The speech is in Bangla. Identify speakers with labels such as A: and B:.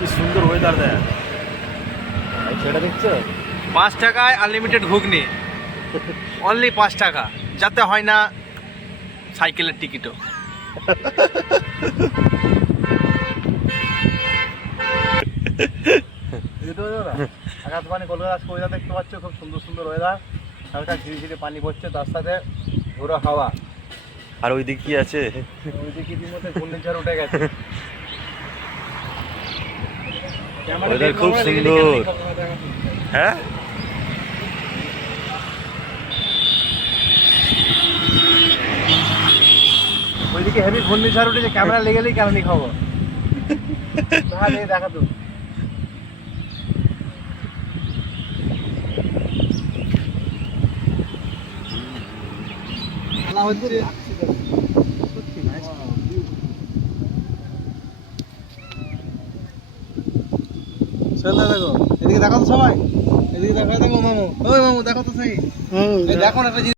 A: কি সুন্দর ওয়েদার দেয়। সেটা দেখছ?
B: পাঁচ টাকায় আনলিমিটেড ঘুগনি। অনলি পাঁচ টাকা। যাতে হয় না সাইকেলের টিকিটও।
A: আকাশবাণী কলকাতা ওয়েদার দেখতে পাচ্ছ খুব সুন্দর সুন্দর ওয়েদার হালকা ঝিরি ঝিরি পানি পড়ছে তার সাথে ঘোরা হাওয়া।
C: আর ওইদিকে কি আছে?
A: ওইদিকে ইতিমধ্যে ঘূর্ণিঝড় উঠে গেছে। দেখব
C: খুব সুন্দর। হ্যাঁ?
A: ওইদিকে হেভি ঘূর্ণিঝড় উঠেছে ক্যামেরা লেগেলেই কেমনি খবর। দেখা তো হচ্ছে চলে দেখো। এদিকে দেখো তো সবাই। এদিকে দেখো দেখো মামু। ওই মামু দেখো তো সেই। দেখো না একটা জিনিস।